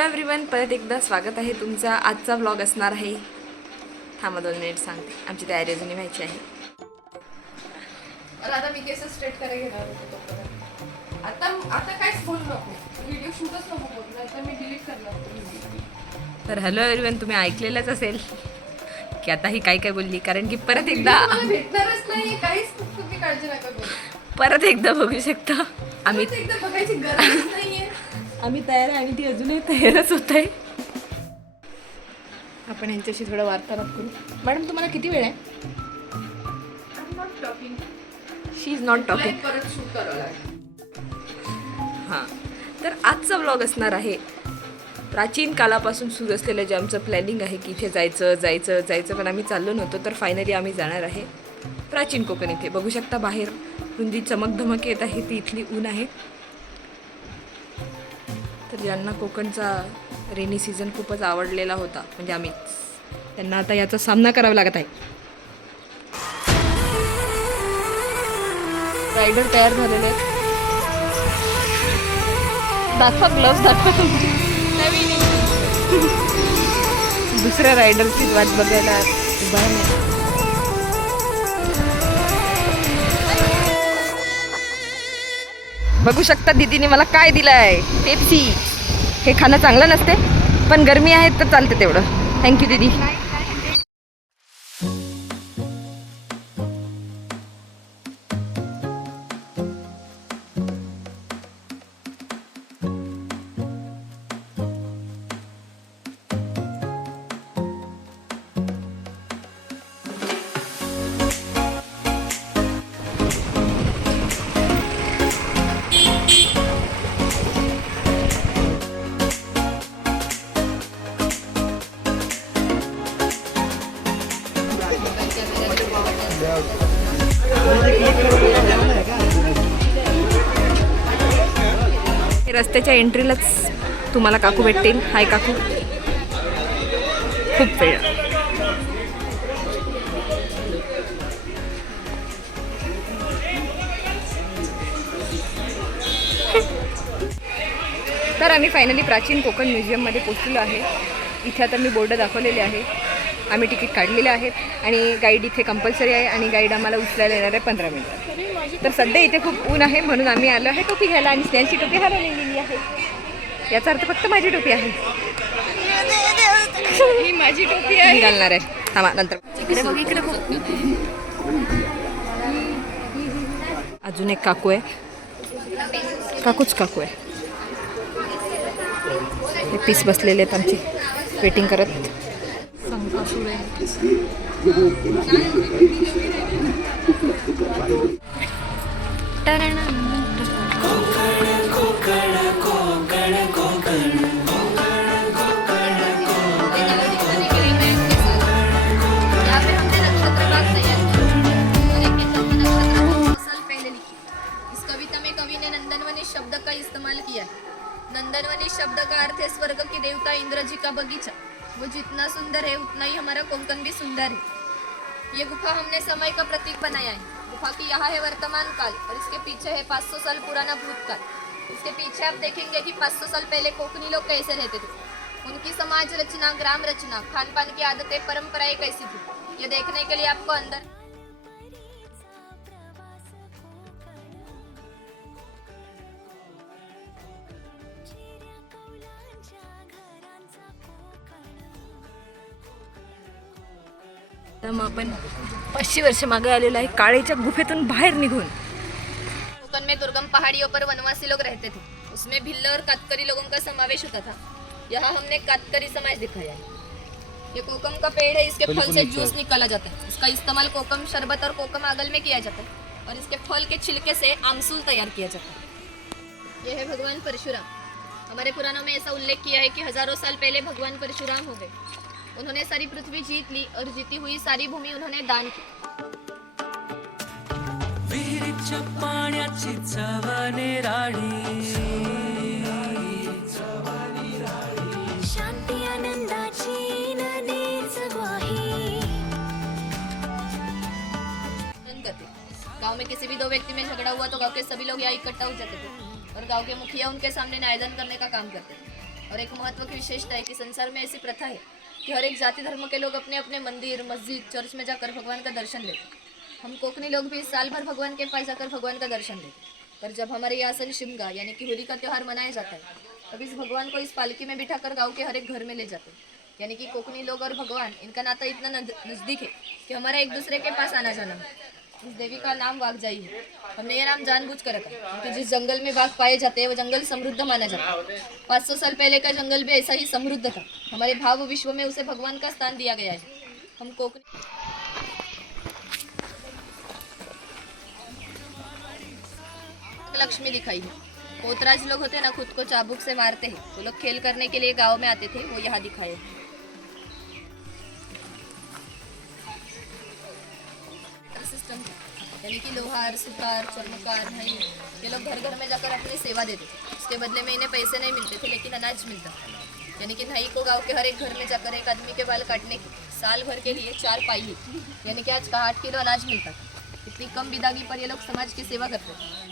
Hello everyone, परत एकदा स्वागत आहे तुमचा. आजचा व्लॉग असणार आहे, थांबा 2 मिनिट सांगते, आमची तयारी अजूनही व्हायची आहे. आता मी केस स्ट्रेट करायला घेणार होते तोपर्यंत. आता काहीच बोलू नको, व्हिडिओ शूटच नको करू, नाहीतर मी डिलीट करणार. तर हॅलो एव्हरीवन, तुम्ही ऐकलेलंच असेल की आता ही काय काय बोलली, कारण की परत एकदा भेटणारच नाही काहीच, तुम्ही काळजी नका करू. परत एकदा बघू शकता आम्ही एकदा बघायची गरज नाहीये. आम्ही तयार आहे आणि ती अजूनही तयारच होत आहे. आपण यांच्याशी थोडं वार्तालाप करू. मॅडम तुम्हाला किती वेळ आहे? शी इज नॉट टॉकिंग. परत शूट करावं. हां, तर आजचा व्लॉग असणार आहे प्राचीन काळापासून सुरू असलेलं जे आमचं प्लॅनिंग आहे की इथे जायचं, पण आम्ही चाललो नव्हतो. तर फायनली आम्ही जाणार आहे प्राचीन कोकण. इथे बघू शकता बाहेर रुंदी चमकधमक येत आहे, ती इथली ऊन आहे. तर ज्यांना कोकणचा रेनी सीझन खूपच आवडलेला होता, म्हणजे आम्हीच, त्यांना आता याचा सामना करावा लागत आहे. रायडर तयार झालेले आहेत. दाखवा ग्लव्स, दाखवा तुमची. दुसऱ्या रायडरची वाट बघायला उभा नाही. बघू शकता दीदीने मला काय दिलं आहे, पेप्सी. हे खाणं चांगलं नसते, पण गरमी आहे तर चालते तेवढं. थँक्यू दीदी. रस्त्याच्या एंट्रीलाच तुम्हाला काकू भेटतील. हाय काकू, खूप वेळ. तर आम्ही फायनली प्राचीन कोकण म्युझियममध्ये पोचलेलो आहे. इथे आता मी बोर्ड दाखवलेले आहे. आम्ही तिकीट काढलेले आहेत आणि गाईड इथे कंपल्सरी आहे आणि गाईड आम्हाला उचलायला येणार आहे 15 मिनिटं. तर सध्या इथे खूप ऊन आहे, म्हणून आम्ही आलो आहे टोपी घ्यायला. आणि स्नॅनची टोपी हरवलेली आहे, याचा अर्थ फक्त माझी टोपी आहे. ही माझी टोपी आहे. मी घालणार आहे, थांबा नंतर. इकडे बघ, इकडे बघ. अजून एक काकू आहे, काकूच काकू आहे. हे पीस बसलेले आहेत आमचे, वेटिंग करत. शब्द का इस्तेमाल किया है. नंदनवनी शब्द का अर्थ है स्वर्ग की देवता इंद्र जी का बगीचा. वो जितना सुंदर है उतना ही हमारा कोंकण भी सुंदर है. ये गुफा हमने समय का प्रतीक बनाया है. गुफा की यहाँ है वर्तमान काल और इसके पीछे है 500 साल पुराना भूतकाल. इसके पीछे आप देखेंगे कि 500 साल पहले कोकणी लोग कैसे रहते थे, उनकी समाज रचना, ग्राम रचना, खान पान की आदतें, परंपराएं कैसी थी. ये देखने के लिए आपको अंदर तर मग आपण 500 वर्ष मागे आलेलो आहे, काळेच्या गुफेतून बाहेर निघून. कोकण में दुर्गम पहाड़ियों पर वनवासी लोग रहते थे. उसमें भिल्ल और कातकरी लोगों का समावेश होता था. यहाँ हमने कातकरी समाज दिखाया है. ये कोकम का पेड़ है, इसके फल से जूस निकाला जाता है. इसका इस्तेमाल कोकम शरबत और कोकम आगल में किया जाता है और इसके फल के छिलके से आमसूल तैयार किया जाता है. ये है भगवान परशुराम. हमारे पुराणों में ऐसा उल्लेख किया है कि हजारों साल पहले भगवान परशुराम हो गए. उन्होंने सारी पृथ्वी जीत ली और जीती हुई सारी भूमि उन्होंने दान की. विहिरीच्या पाण्याची चवाने राणी, शांती आनंदाची नदीच ग्वाही. गांव में किसी भी दो व्यक्ति में झगड़ा हुआ तो गांव के सभी लोग यहाँ इकट्ठा हो जाते थे और गांव के मुखिया उनके सामने न्यायदान करने का काम करते थे. और एक महत्व की विशेषता है कि संसार में ऐसी प्रथा है कि हर एक जाति धर्म के लोग अपने अपने मंदिर, मस्जिद, चर्च में जाकर भगवान का दर्शन लेते हैं। हम कोकनी लोग भी साल भर भगवान के पास जाकर भगवान का दर्शन लेते हैं। पर जब हमारे यहाँ शिमगा यानी कि होली का त्यौहार मनाया जाता है, तब इस भगवान को इस पालकी में बिठाकर गाँव के हर एक घर में ले जाते हैं। यानी कि कोकनी लोग और भगवान, इनका नाता इतना नज़दीक है कि हमारा एक दूसरे के पास आना जाना है। इस देवी का नाम वाघजाई है। हमने ये नाम जानबूझ कर रखा है क्योंकि जिस जंगल में बाघ पाए जाते हैं वो जंगल समृद्ध माना जाता है। 500 साल पहले का जंगल भी ऐसा ही समृद्ध था। हमारे भाव विश्व में उसे भगवान का स्थान दिया गया है। हम कोकनी लक्ष्मी दिखाई है। पोतराज लोग होते ना, खुद को चाबुक से मारते हैं। वो लोग खेल करने के लिए गांव में आते थे, वो यहाँ दिखाए। सिस्टम यानी कि लोहार, सुतार, चर्मकार, भाई, ये लोग घर घर में जाकर अपनी सेवा देते थे। उसके बदले में इन्हें पैसे नहीं मिलते थे, लेकिन अनाज मिलता। यानी कि नाई को गांव के हर एक घर में जाकर एक आदमी के बाल काटने की साल भर के लिए 4 पाई, यानी कि आज का 8 किलो अनाज मिलता था। इतनी कम बिदागी पर ये लोग समाज की सेवा करते थे।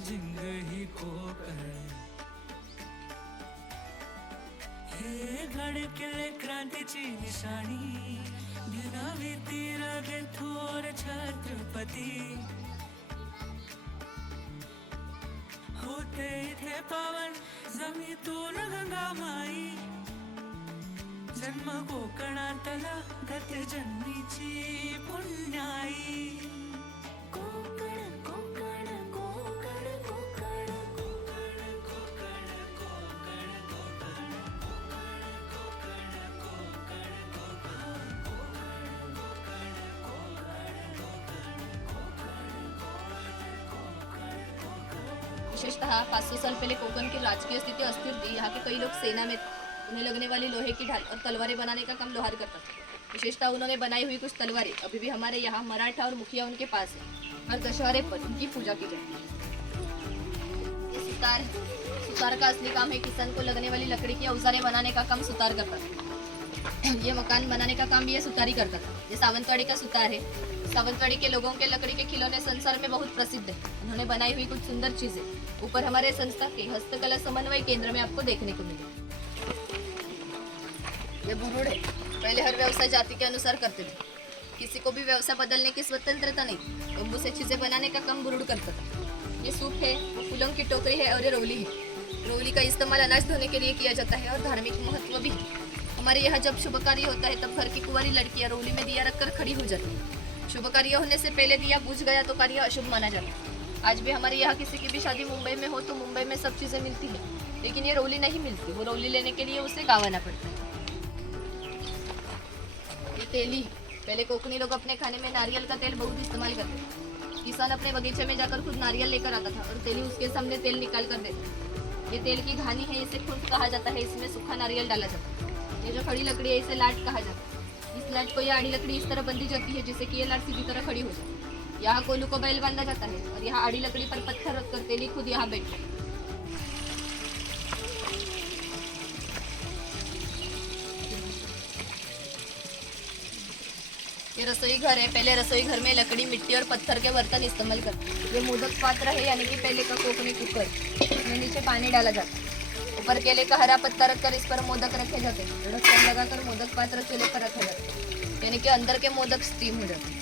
जिंदगी कोकण हे धडकेले क्रांतीची निशाणी दिनावी तीरगे थोर छत्रपती होते इथे पावन जमीतून गंगामाई जन्म कोकणातला गत जन्मीची पुण्याई कोकण कोकण कोकण कोकण कोकण कोकण कोकण विशेषतः 500 साल पहले कोकण की राजकीय स्थिति अस्थिर थी। यहाँ के कई लोग सेना में थे। उन्हें लगने वाली लोहे की ढाल और तलवारें बनाने का काम लोहार करता था। विशेषतः उन्होंने बनाई हुई कुछ तलवारें अभी भी हमारे यहाँ मराठा और मुखिया उनके पास है। हर दशहरे पर उनकी पूजा की जाती है। ये सुतार है। सुतार का असली काम है किसान को लगने वाली लकड़ी की औजारें बनाने का काम सुतार करता था। ये मकान बनाने का काम भी ये सुतारी करता था। ये सावंतवाड़ी का सुतार है। सावंतवाड़ी के लोगों के लकड़ी के खिलौने संसार में बहुत प्रसिद्ध है। उन्होंने बनाई हुई कुछ सुंदर चीजें ऊपर हमारे संस्था के हस्तकला समन्वय केंद्र में आपको देखने को मिलेगी। ये बुरुड़ है। पहले हर व्यवसाय जाति के अनुसार करते थे। किसी को भी व्यवसाय बदलने की स्वतंत्रता नहीं। बम्बू से चीजें बनाने का काम बुरुड़ करता था। ये सूप है, वो फूलों की टोकरी है और ये रौली है। रौली का इस्तेमाल अनाज धोने के लिए किया जाता है और धार्मिक महत्व भी है। हमारे यहाँ जब शुभ कार्य होता है तब घर की कुंवारी लड़कियां रौली में दिया रखकर खड़ी हो जाती है। शुभ कार्य होने से पहले दिया बुझ गया तो कार्य अशुभ माना जाता है। आज भी हमारे यहाँ किसी की भी शादी मुंबई में हो तो मुंबई में सब चीजें मिलती है, लेकिन ये रौली नहीं मिलती। वो रौली लेने के लिए उसे गाँव आना पड़ता है। ये तेली। पहले कोकनी लोग अपने खाने में नारियल का तेल बहुत इस्तेमाल करते थे। किसान अपने बगीचे में जाकर खुद नारियल लेकर आता था और तेली उसके सामने तेल निकाल कर देता। ये तेल की घानी है, इसे खुद कहा जाता है। इसमें सूखा नारियल डाला जाता है। ये जो खड़ी लकड़ी है इसे लाट कहा जाता है। इस लाट को ये आड़ी लकड़ी इस तरह बंधी जाती है जिससे कि ये लाट सीधी तरह खड़ी हो जाए। यहाँ कोलू को बैल बांधा जाता है और यहाँ आड़ी लकड़ी पर पत्थर रखकर तेली खुद यहाँ बैठती है। ये रसोई घर है। पहले रसोई घर में लकड़ी, मिट्टी और पत्थर के बर्तन इस्तेमाल करते। ये मोदक पात्र है, यानी कि पहले का कोकनी कुकर। इसमें नीचे पानी डाला जाता है। ऊपर केले का हरा पत्ता रखकर इस पर मोदक रखे जाते हैं। ढक्कन लगाकर मोदक पात्र केले पर रखे जाते हैं, यानी कि अंदर के मोदक स्टीम हो जाते हैं।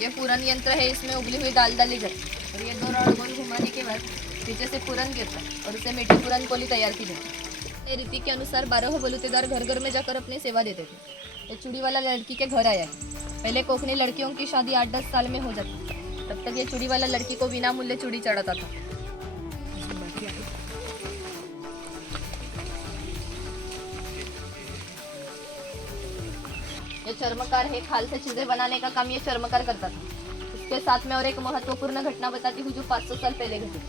ये पूरन यंत्र है। इसमें उबली हुई दाल डाली जाती है और ये 2 राउंड गोल घुमाने के बाद नीचे से पूरन गिरता है और उसे मीठी पूरन कोली तैयार की जाती है। रीति के अनुसार 12 बलूतेदार घर घर में जाकर अपनी सेवा देते थे। ये चूड़ी वाला लड़की के घर आया है। पहले कोकनी लड़कियों की शादी 8-10 साल में हो जाती, तब तक ये चूड़ी वाला लड़की को बिना मूल्य चूड़ी चढ़ाता था। ये चर्मकार है। खाल से चीजें बनाने का काम ये चर्मकार करता था। इसके साथ में और एक महत्वपूर्ण घटना बताती हूँ जो 500 साल पहले घटी।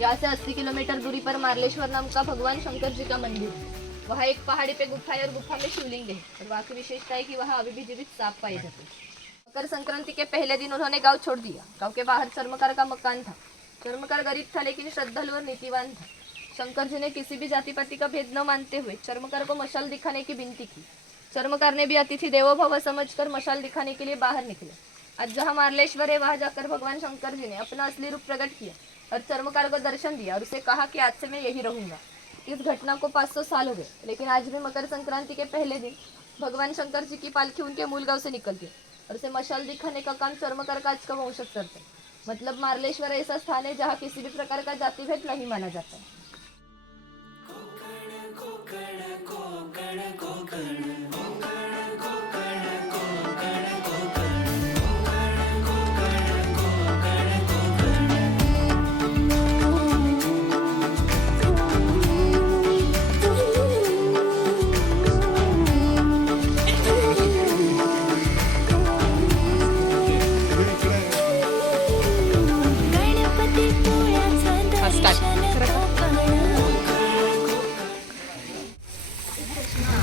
यहाँ से 80 किलोमीटर दूरी पर मार्लेश्वर नाम का भगवान शंकर जी का मंदिर है। वहाँ एक पहाड़ी पे गुफा है और गुफा में शिवलिंग है और वहाँ की विशेषता है कि वहाँ अभी भी जीवित सांप पाए जाते हैं। मकर संक्रांति के पहले दिन उन्होंने गांव छोड़ दिया। गांव के बाहर चर्मकार का मकान था। चर्मकार गरीब था लेकिन श्रद्धालु और नीतिवान था। शंकर जी ने किसी भी जाति पाति का भेद न मानते हुए चर्मकार को मशाल दिखाने की विनती की। चर्मकार ने भी अतिथि देवो भव समझकर मशाल दिखाने के लिए बाहर निकले। आज जहाँ मार्लेश्वर है वहाँ जाकर भगवान शंकर जी ने अपना असली रूप प्रकट किया और चर्मकार को दर्शन दिया और उसे कहा कि आज से मैं यही रहूंगा। इस घटना को 500 साल हो गए, लेकिन आज भी मकर संक्रांति के पहले दिन भगवान शंकर जी की पालकी उनके मूल गांव से निकलती है और उसे मशाल दिखाने का काम चर्मकार का आज का वंशज करते हैं। मतलब मार्लेश्वर ऐसा स्थान है जहाँ किसी भी प्रकार का जातिभेद नहीं माना जाता है।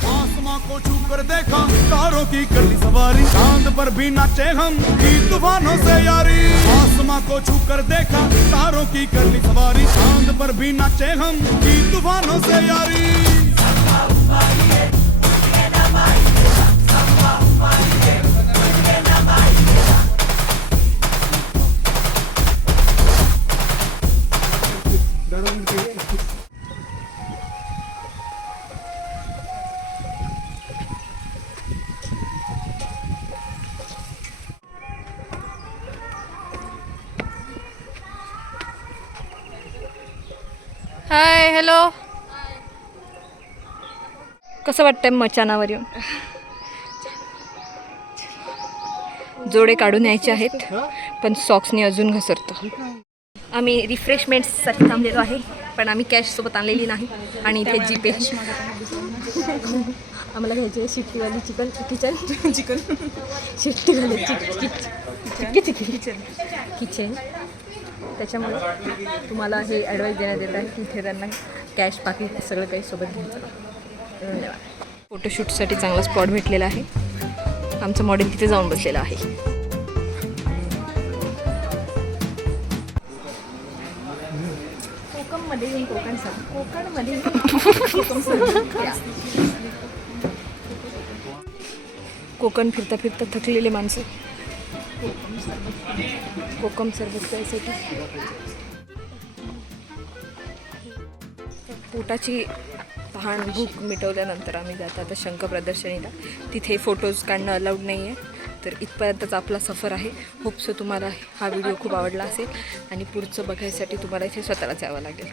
आसमां को छू कर देखा तारों की कर ली सवारी, चांद पर भी नाचे हम की तूफानों से यारी। आसमां को छू कर देखा तारों की कर ली सवारी, चांद पर भी नाचे हम की तूफानों से यारी। हाय हॅलो, कसं वाटतंय मचानावर येऊन? जोडे काढून यायचे आहेत पण सॉक्सने अजून घसरतो. आम्ही रिफ्रेशमेंट्ससाठी थांबलेलो आहे पण आम्ही कॅश सोबत आणलेली नाही आणि इथे जीपे आम्हाला घ्यायची आहे शिट्टीवाली चिकन शिट्टीवाली किचन. त्याच्यामुळे तुम्हाला हे ॲडवाईस देण्यात येत आहे की इथे त्यांना कॅश बाकी सगळं काही सोबत घ्यायचं. धन्यवाद. फोटोशूटसाठी चांगला स्पॉट भेटलेला आहे. आमचं मॉडेल तिथे जाऊन बसलेलं आहे. कोकणमध्ये येऊन कोकणमध्ये कोकण फिरता फिरता थकलेले माणसं कोकम सरबत प्यायसाठी पोटाची तहान भूक मिटवल्यानंतर आम्ही जातो आता शंख प्रदर्शनीला. तिथे फोटोज काढणं अलाउड नाही आहे. तर इथपर्यंतचा आपला सफर आहे. होप्स तुम्हाला हा व्हिडिओ खूप आवडला असेल आणि पुढचं बघायसाठी तुम्हाला इथे स्वतःलाच यावं लागेल.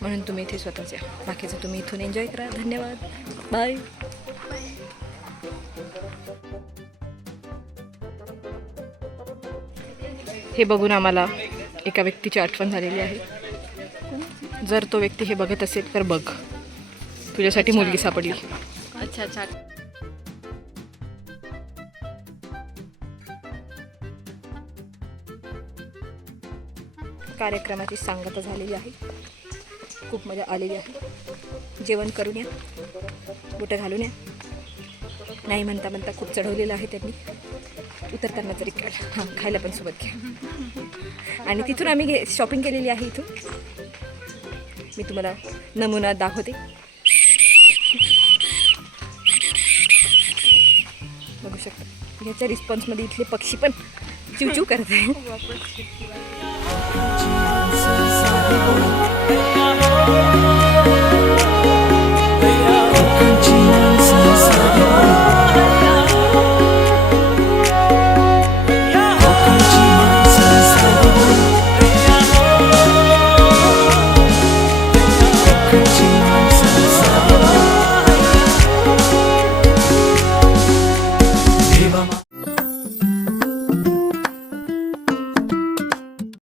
म्हणून तुम्ही इथे स्वतःच या. बाकीचं तुम्ही इथून एन्जॉय करा. धन्यवाद. बाय. हे बघून आम्हाला एका व्यक्तीची आठवण झालेली आहे. जर तो व्यक्ती हे बघत असेल तर बघ, तुझ्यासाठी मुलगी सापडली. अच्छा अच्छा. कार्यक्रमाची सांगता झालेली आहे. खूप मजा आलेली आहे. जेवण करून या, बुटं घालून या. नाही म्हणता म्हणता खूप चढवलेलं आहे त्यांनी. उतरताना तरी हां खायला पण सोबत घ्या. आणि तिथून आम्ही शॉपिंग केलेली आहे. इथून मी तुम्हाला नमुना दाखवते. बघू शकता ह्याच्या रिस्पॉन्समध्ये इथले पक्षी पण चिवचिव करत आहे.